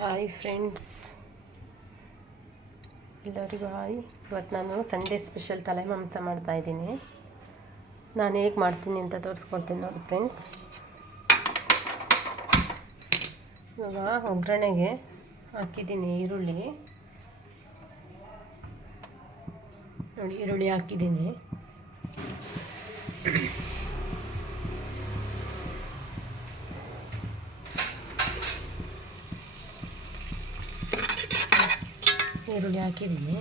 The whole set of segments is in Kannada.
ಹಾಯ್ ಫ್ರೆಂಡ್ಸ್, ಎಲ್ಲರಿಗೂ ಹಾಯ್. ಇವತ್ತು ನಾನು ಸಂಡೇ ಸ್ಪೆಷಲ್ ತಲೆ ಮಾಂಸ ಮಾಡ್ತಾಯಿದ್ದೀನಿ. ನಾನು ಹೇಗೆ ಮಾಡ್ತೀನಿ ಅಂತ ತೋರಿಸ್ಕೊಡ್ತೀನಿ ನೋಡಿ ಫ್ರೆಂಡ್ಸ್. ಇವಾಗ ಒಗ್ಗರಣೆಗೆ ಹಾಕಿದ್ದೀನಿ ಈರುಳ್ಳಿ ನೋಡಿ, ಈರುಳ್ಳಿ ಹಾಕಿದ್ದೀನಿ. ಈರುಳ್ಳಿ ಹಾಕಿದ್ದೀನಿ.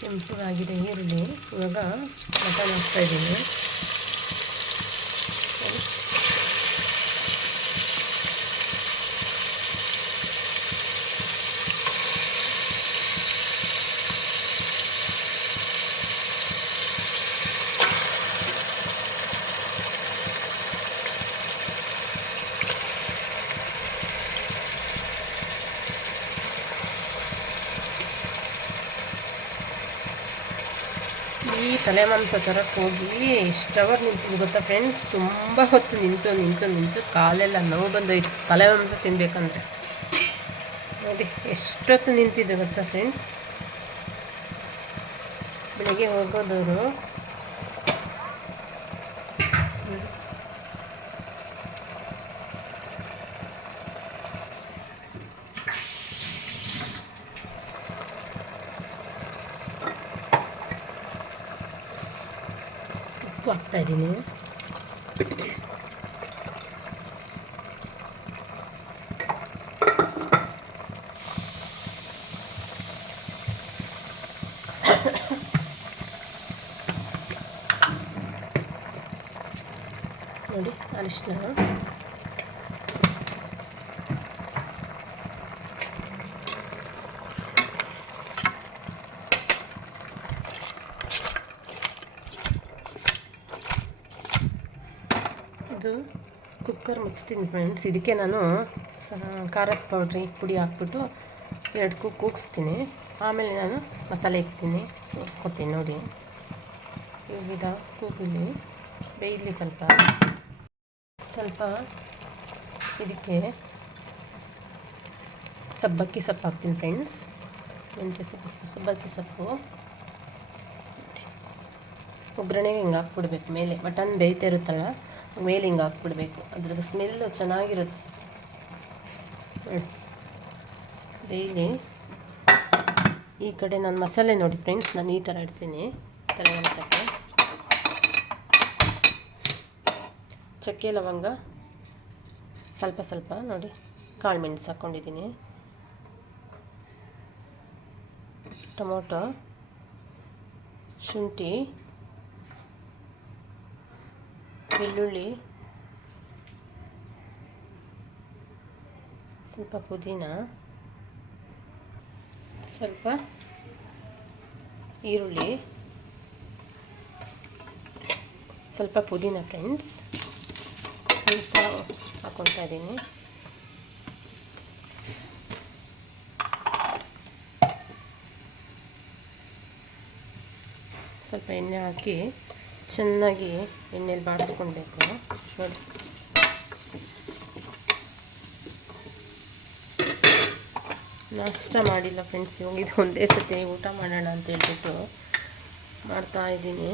ಕೆಂಪಗಾಗಿದೆ ಈರುಳ್ಳಿ. ಇವಾಗ ಮಟನ್ ಹಾಕ್ತಾಯಿದ್ದೀನಿ. ಈ ತಲೆ ಮಾಂಸ ತರಕ್ಕೆ ಹೋಗಿ ಎಷ್ಟು ಅವರ್ ನಿಂತಿದ್ದು ಗೊತ್ತಾ ಫ್ರೆಂಡ್ಸ್. ತುಂಬ ಹೊತ್ತು ನಿಂತು ಕಾಲೆಲ್ಲ ನೋವು ಬಂದೋಯ್ತು ತಲೆ ಮಾಂಸ ತಿನ್ನಬೇಕಂದ್ರೆ. ನೋಡಿ ಎಷ್ಟೊತ್ತು ನಿಂತಿದ್ದು ಗೊತ್ತಾ ಫ್ರೆಂಡ್ಸ್. ಬೆಳಗ್ಗೆ ಹೋಗೋದವರು ಉಪ್ಪು ಹಾಕ್ತಾಯಿದ್ದೀನಿ. ನೋಡಿ ಅರಿಶಿನ, ಇದು ಕುಕ್ಕರ್ ಮುಚ್ತೀನಿ ಫ್ರೆಂಡ್ಸ್. ಇದಕ್ಕೆ ನಾನು ಖಾರದ ಪುಡಿ ಹಾಕ್ಬಿಟ್ಟು 2 ಕೂಗಿಸ್ತೀನಿ. ಆಮೇಲೆ ನಾನು ಮಸಾಲೆ ಇಕ್ತೀನಿ, ತೋರಿಸ್ಕೊಡ್ತೀನಿ ನೋಡಿ. ಈಗ ಕೂಗಿಲಿ ಬೇಯಲಿ ಸ್ವಲ್ಪ ಇದಕ್ಕೆ ಸಬ್ಬಕ್ಕಿ ಸೊಪ್ಪು ಹಾಕ್ತೀನಿ ಫ್ರೆಂಡ್ಸ್. ಮೆಂತ್ಯ ಸೊಪ್ಪು, ಸಬ್ಬಕ್ಕಿ ಸೊಪ್ಪು ಒಗ್ಗರಣೆಗೆ ಹಿಂಗೆ ಹಾಕ್ಬಿಡ್ಬೇಕು. ಮೇಲೆ ಮಟನ್ ಬೇಯ್ತಾ ಇರುತ್ತಲ್ಲ, ಮೇಲೆ ಹಿಂಗೆ ಹಾಕ್ಬಿಡ್ಬೇಕು. ಅದ್ರದ್ದು ಸ್ಮೆಲ್ಲು ಚೆನ್ನಾಗಿರುತ್ತೆ. ಬೇಯಲಿ. ಈ ಕಡೆ ನಾನು ಮಸಾಲೆ ನೋಡಿ ಫ್ರೆಂಡ್ಸ್, ನಾನು ಈ ಥರ ಇಡ್ತೀನಿ. ತಲೆ ಮಾಂಸಕ್ಕೆ ಚಕ್ಕೆ ಲವಂಗ ಸ್ವಲ್ಪ ನೋಡಿ, ಕಾಳು ಮೆಣಸು ಹಾಕ್ಕೊಂಡಿದ್ದೀನಿ. ಟೊಮೊಟೊ, ಶುಂಠಿ, ಬೆಳ್ಳುಳ್ಳಿ, ಸ್ವಲ್ಪ ಪುದೀನ, ಸ್ವಲ್ಪ ಈರುಳ್ಳಿ, ಸ್ವಲ್ಪ ಪುದೀನ ಫ್ರೆಂಡ್ಸ್, ಸ್ವಲ್ಪ ಹಾಕ್ಕೊಳ್ತಾ ಇದ್ದೀನಿ. ಸ್ವಲ್ಪ ಎಣ್ಣೆ ಹಾಕಿ ಚೆನ್ನಾಗಿ ಎಣ್ಣೆಲಿ ಬಾಡಿಸ್ಕೊಳ್ಬೇಕು ನೋಡಿ. ನಾಷ್ಟ ಮಾಡಿಲ್ಲ ಫ್ರೆಂಡ್ಸ್. ಇವಾಗ ಇದು ಒಂದೇ ಸತಿ ಊಟ ಮಾಡೋಣ ಅಂತ ಹೇಳ್ಬಿಟ್ಟು ಮಾಡ್ತಾಯಿದ್ದೀನಿ.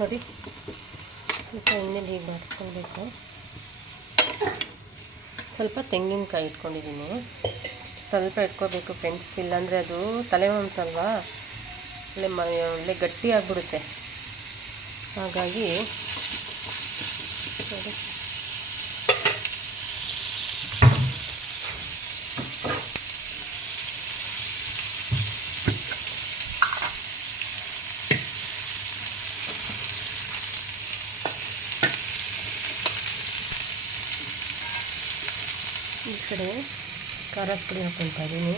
ನೋಡಿ ಸ್ವಲ್ಪ ಎಣ್ಣೆಲಿ ಹೀಗೆ ಬಾಡಿಸ್ಕೊಳ್ಬೇಕು. ಸ್ವಲ್ಪ ತೆಂಗಿನಕಾಯಿ ಇಟ್ಕೊಂಡಿದ್ದೀನಿ. ಸ್ವಲ್ಪ ಇಟ್ಕೋಬೇಕು ಫ್ರೆಂಡ್ಸ್, ಇಲ್ಲಾಂದರೆ ಅದು ತಲೆ ಮಾಂಸ ಅಲ್ವಾ, ಒಳ್ಳೆ ಗಟ್ಟಿ ಆಗಿಬಿಡುತ್ತೆ. ಹಾಗಾಗಿ ನೋಡಿ ಈ ಕಡೆ ಖಾರದ ಪುಡಿ ಹಾಕ್ಕೊಳ್ತಾ ಇದ್ದೀನಿ.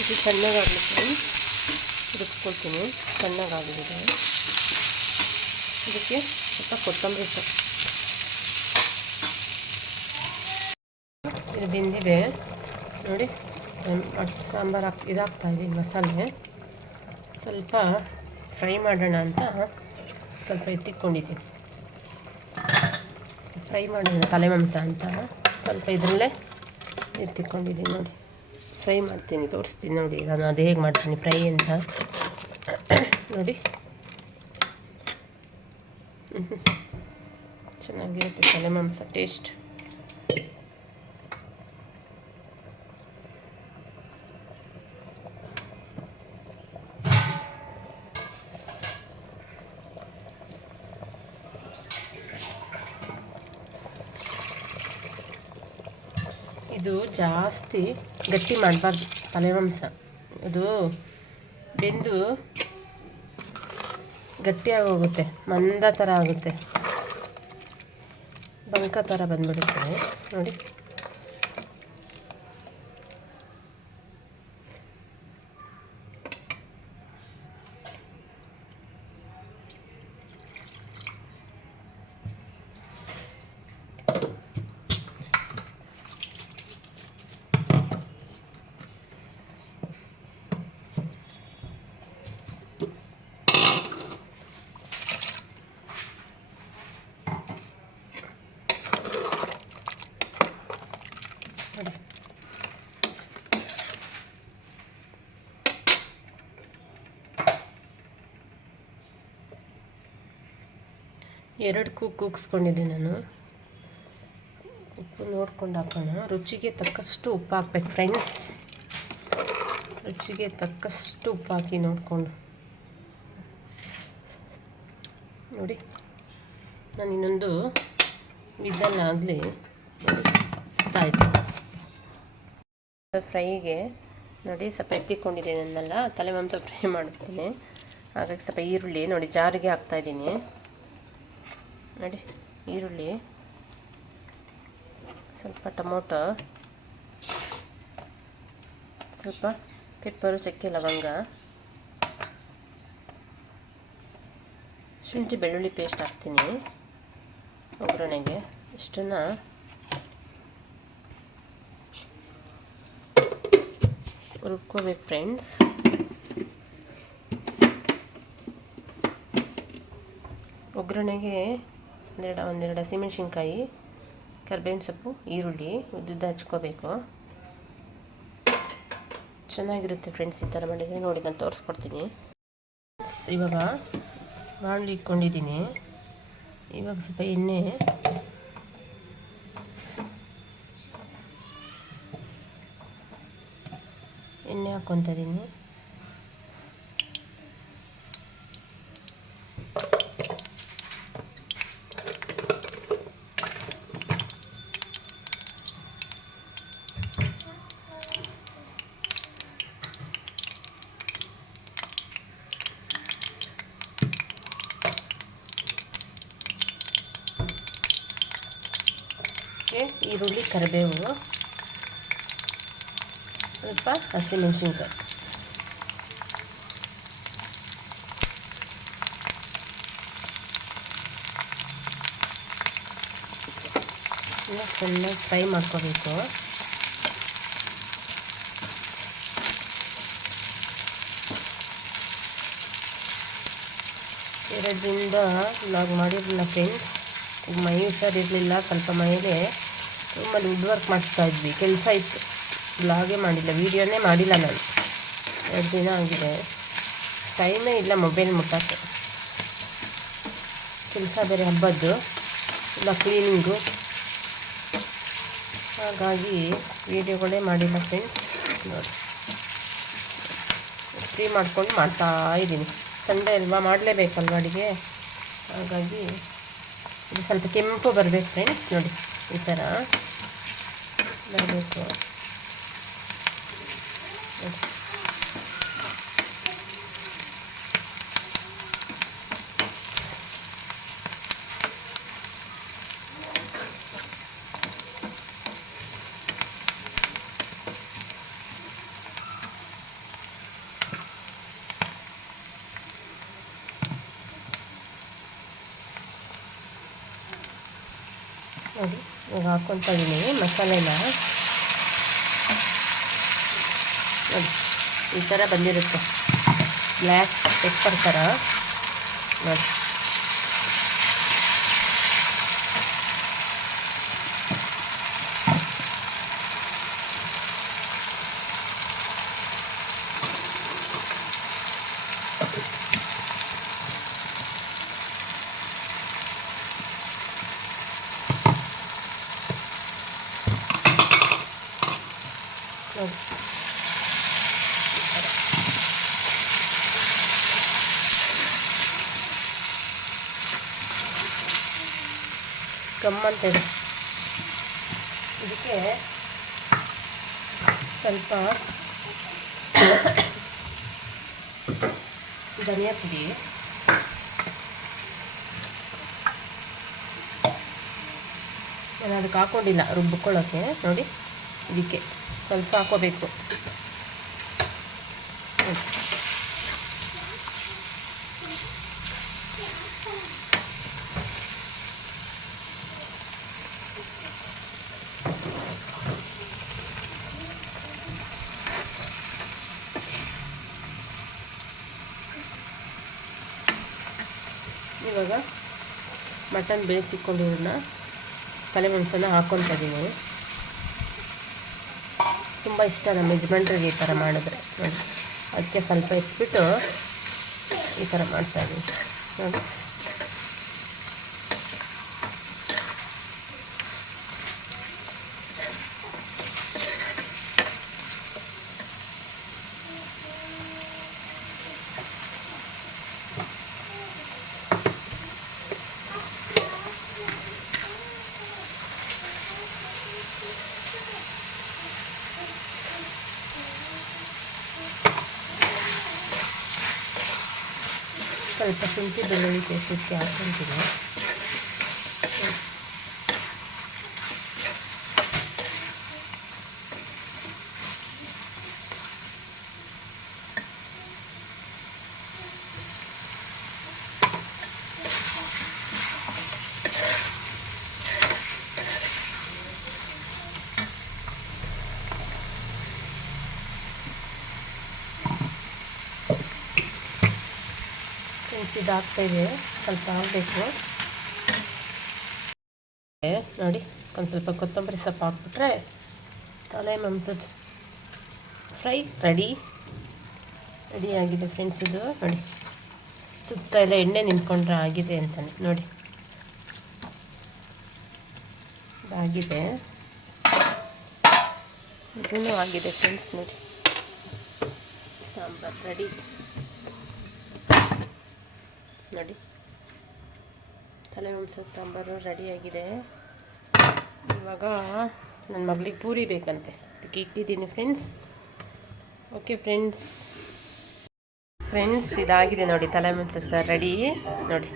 ಇದು ಚೆನ್ನಾಗಾಗಲಿಕ್ಕೆ ರುಬ್ಕೊಳ್ತೀನಿ. ಚೆನ್ನಾಗಾಗಿದೆ. ಇದಕ್ಕೆ ಸ್ವಲ್ಪ ಕೊತ್ತಂಬರಿ ಸೊಪ್ಪು. ಇದು ಬೆಂದಿದೆ ನೋಡಿ. ಸಾಂಬಾರು ಇದಾಗ್ತಾಯಿದ್ದೀನಿ. ಮಸಾಲೆ ಸ್ವಲ್ಪ ಫ್ರೈ ಮಾಡೋಣ ಅಂತ ಸ್ವಲ್ಪ ಎತ್ತಿಕೊಂಡಿದ್ದೀನಿ. ಫ್ರೈ ಮಾಡೋಣ ತಲೆ ಮಾಂಸ ಅಂತ ಸ್ವಲ್ಪ ಇದರಲ್ಲೇ ಎತ್ತಿಕೊಂಡಿದ್ದೀನಿ ನೋಡಿ. ಫ್ರೈ ಮಾಡ್ತೀನಿ, ತೋರಿಸ್ತೀನಿ ನೋಡಿ ನಾನು ಅದು ಹೇಗೆ ಮಾಡ್ತೀನಿ ಫ್ರೈ ಅಂತ ನೋಡಿ. ಚೆನ್ನಾಗಿರುತ್ತೆ ತಲೆ ಮಾಂಸ ಟೇಸ್ಟ್. ಇದು ಜಾಸ್ತಿ ಗಟ್ಟಿ ಮಾಡಬಾರ್ದು ತಲೆ ಮಾಂಸ. ಅದು ಬೆಂದು ಗಟ್ಟಿಯಾಗಿ ಹೋಗುತ್ತೆ, ಮಂದ ಥರ ಆಗುತ್ತೆ, ಬಂಕ ಥರ ಬಂದ್ಬಿಡುತ್ತೆ ನೋಡಿ. ಎರಡು ಕೂಗಿಸ್ಕೊಂಡಿದ್ದೆ ನಾನು. ಉಪ್ಪು ನೋಡ್ಕೊಂಡು ಹಾಕೋಣ. ರುಚಿಗೆ ತಕ್ಕಷ್ಟು ಉಪ್ಪು ಹಾಕ್ಬೇಕು ಫ್ರೆಂಡ್ಸ್. ರುಚಿಗೆ ತಕ್ಕಷ್ಟು ಉಪ್ಪು ಹಾಕಿ ನೋಡಿಕೊಂಡು ನೋಡಿ. ನಾನು ಇನ್ನೊಂದು ವಿಸಲ್ ಆಗಲಿ ಆಯಿತು. ಫ್ರೈಗೆ ನೋಡಿ ಸ್ವಲ್ಪ ಎತ್ತಿಕೊಂಡಿದ್ದೀನಿ ನನ್ನೆಲ್ಲ ತಲೆ ಮಾಂಸ ಫ್ರೈ ಮಾಡ್ತೀನಿ. ಹಾಗಾಗಿ ಸ್ವಲ್ಪ ಈರುಳ್ಳಿ ನೋಡಿ ಜಾರಿಗೆ ಹಾಕ್ತಾಯಿದ್ದೀನಿ ನೋಡಿ. ಈರುಳ್ಳಿ, ಸ್ವಲ್ಪ ಟೊಮೊಟೊ, ಸ್ವಲ್ಪ ಪೆಪ್ಪರು, ಚಕ್ಕೆ, ಲವಂಗ, ಶುಂಠಿ ಬೆಳ್ಳುಳ್ಳಿ ಪೇಸ್ಟ್ ಹಾಕ್ತೀನಿ ಒಗ್ಗರಣೆಗೆ. ಇಷ್ಟನ್ನು ರುಬ್ಕೋಬೇಕು ಫ್ರೆಂಡ್ಸ್. ಒಗ್ಗರಣೆಗೆ ಒಂದೆರಡು ಹಸಿಮೆಣಸಿನ್ಕಾಯಿ, ಕರಿಬೇವಿನ ಸೊಪ್ಪು, ಈರುಳ್ಳಿ ಉದ್ದುದ್ದ ಹಚ್ಕೋಬೇಕು. ಚೆನ್ನಾಗಿರುತ್ತೆ ಫ್ರೆಂಡ್ಸ್ ಈ ಥರ ಮಾಡಿದರೆ. ನೋಡಿ ನಾನು ತೋರಿಸ್ಕೊಡ್ತೀನಿ. ಇವಾಗ ಬಾಣಲಿ ಇಟ್ಕೊಂಡಿದ್ದೀನಿ. ಇವಾಗ ಸ್ವಲ್ಪ ಎಣ್ಣೆ ಹಾಕ್ಕೊತಾ ಇದ್ದೀನಿ. ಈರುಳ್ಳಿ, ಕರಿಬೇವು, ಸ್ವಲ್ಪ ಹಸಿಮೆಣಸಿನ್ಕಾಯಿ, ಚೆನ್ನಾಗಿ ಫ್ರೈ ಮಾಡ್ಕೋಬೇಕು. ಇದರಿಂದ ವ್ಲಾಗ್ ಮಾಡಿರಲಿಲ್ಲ ಫ್ರೆಂಡ್ಸ್. ಮೈ ಹುಷಾರಿರಲಿಲ್ಲ, ಸ್ವಲ್ಪ ಮೈಗೆ ರೂಮಲ್ಲಿ ವುಡ್ ವರ್ಕ್ ಮಾಡಿಸ್ತಾಯಿದ್ವಿ, ಕೆಲಸ ಇತ್ತು. ವ್ಲಾಗೇ ಮಾಡಿಲ್ಲ, ವೀಡಿಯೋನೇ ಮಾಡಿಲ್ಲ ನಾನು. 2 ದಿನ ಆಗಿದೆ, ಟೈಮೇ ಇಲ್ಲ ಮೊಬೈಲ್ ಮುಟ್ಟಕ್ಕೆ. ಕೆಲಸ ಬೇರೆ ಹಬ್ಬದ್ದು, ಕ್ಲೀನಿಂಗು, ಹಾಗಾಗಿ ವೀಡಿಯೋಗಳೇ ಮಾಡಿಲ್ಲ ಫ್ರೆಂಡ್ಸ್. ನೋಡಿ ಫ್ರೀ ಮಾಡ್ಕೊಂಡು ಮಾಡ್ತಾ ಇದ್ದೀನಿ. ಸಂಡೇ ಅಲ್ವಾ, ಮಾಡಲೇಬೇಕಲ್ವ ಅಡುಗೆ, ಹಾಗಾಗಿ ಇದು ಸ್ವಲ್ಪ ಕೆಂಪು ಬರಬೇಕು ಫ್ರೆಂಡ್ಸ್. ನೋಡಿ ಈ ಥರ ಬರಬೇಕು. ನೋಡಿ ಇವಾಗ ಹಾಕ್ಕೊತಾ ಇದ್ದೀನಿ ಮಸಾಲೆನ. ನೋಡಿ ಈ ಥರ ಬಂದಿರುತ್ತೆ, ಬ್ಲ್ಯಾಕ್ ಪೆಪ್ಪರ್ ಥರ. ನೋಡಿ ಗಮ್ಮಂತಿದೆ. ಇದಕ್ಕೆ ಸ್ವಲ್ಪ ಧನಿಯಾ ಪುಡಿ, ನಾನು ಅದಕ್ಕೆ ಹಾಕ್ಕೊಂಡಿಲ್ಲ ರುಬ್ಬಿಕೊಳ್ಳೋಕ್ಕೆ. ನೋಡಿ ಇದಕ್ಕೆ ಸ್ವಲ್ಪ ಹಾಕೋಬೇಕು. ಇವಾಗ ಮಟನ್ ಬೇಯಿಸಿಕೊಂಡಿರೋದನ್ನ ತಲೆ ಮೆಣಸನ್ನು ಹಾಕ್ಕೊತಾ ಇದ್ದೀನಿ. ತುಂಬ ಇಷ್ಟ ನಮ್ಮ ಯಜಮಾನ್ರಿಗೆ ಈ ಥರ ಮಾಡಿದ್ರೆ. ನೋಡಿ ಅದಕ್ಕೆ ಸ್ವಲ್ಪ ಎತ್ಬಿಟ್ಟು ಈ ಥರ ಮಾಡ್ತಾಯಿದ್ದೀನಿ. ನೋಡಿ ಸ್ವಲ್ಪ ಶುಂಠಿ ಬೆಳ್ಳುಳ್ಳಿ ಪೇಸ್ಟಿಗೆ ಹಾಕ್ಕೊತೀನಿ. ಇದಾಗ್ತಾಯಿದೆ, ಸ್ವಲ್ಪ ಆಗಬೇಕು. ನೋಡಿ ಒಂದು ಸ್ವಲ್ಪ ಕೊತ್ತಂಬರಿ ಸೊಪ್ಪು ಹಾಕ್ಬಿಟ್ರೆ ತಲೆ ಮಾಂಸದ ಫ್ರೈ ರೆಡಿಯಾಗಿದೆ ಫ್ರೆಂಡ್ಸ್. ಇದು ನೋಡಿ ಸುತ್ತ ಎಲ್ಲ ಎಣ್ಣೆ ನಿಂತ್ಕೊಂಡ್ರೆ ಆಗಿದೆ ಅಂತಾನೆ. ನೋಡಿ ಇದಾಗಿದೆ, ಇದೂ ಆಗಿದೆ ಫ್ರೆಂಡ್ಸ್. ನೋಡಿ ಸಾಂಬಾರು ರೆಡಿ. ನೋಡಿ ತಲೆ ಮಾಂಸ ಸಾಂಬಾರು ರೆಡಿಯಾಗಿದೆ. ಇವಾಗ ನನ್ನ ಮಗಳಿಗೆ ಪೂರಿ ಬೇಕಂತೆ, ಅದಕ್ಕೆ ಇಟ್ಟಿದ್ದೀನಿ ಫ್ರೆಂಡ್ಸ್. ಓಕೆ ಫ್ರೆಂಡ್ಸ್ ಇದಾಗಿದೆ ನೋಡಿ ತಲೆ ಮಾಂಸ ಸರ್ ರೆಡಿ. ನೋಡಿ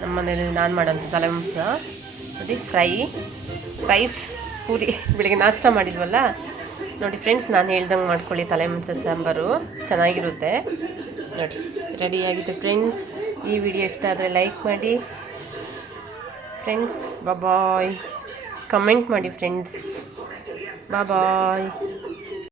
ನಮ್ಮ ಮನೇಲಿ ನಾನು ಮಾಡೋಂಥ ತಲೆ ಮಾಂಸ ನೋಡಿ ರೈಸ್ ಪೂರಿ. ಬೆಳಿಗ್ಗೆ ನಾಷ್ಟ ಮಾಡಿಲ್ವಲ್ಲ. ನೋಡಿ ಫ್ರೆಂಡ್ಸ್, ನಾನು ಹೇಳ್ದಂಗೆ ಮಾಡ್ಕೊಳ್ಳಿ, ತಲೆ ಮಾಂಸ ಸಾಂಬಾರು ಚೆನ್ನಾಗಿರುತ್ತೆ. ನೋಡಿ ರೆಡಿಯಾಗಿದೆ ಫ್ರೆಂಡ್ಸ್. ಈ ವಿಡಿಯೋ ಇಷ್ಟ ಆದರೆ ಲೈಕ್ ಮಾಡಿ ಫ್ರೆಂಡ್ಸ್. ಬಾಯ್. ಕಮೆಂಟ್ ಮಾಡಿ ಫ್ರೆಂಡ್ಸ್. ಬಾಯ್.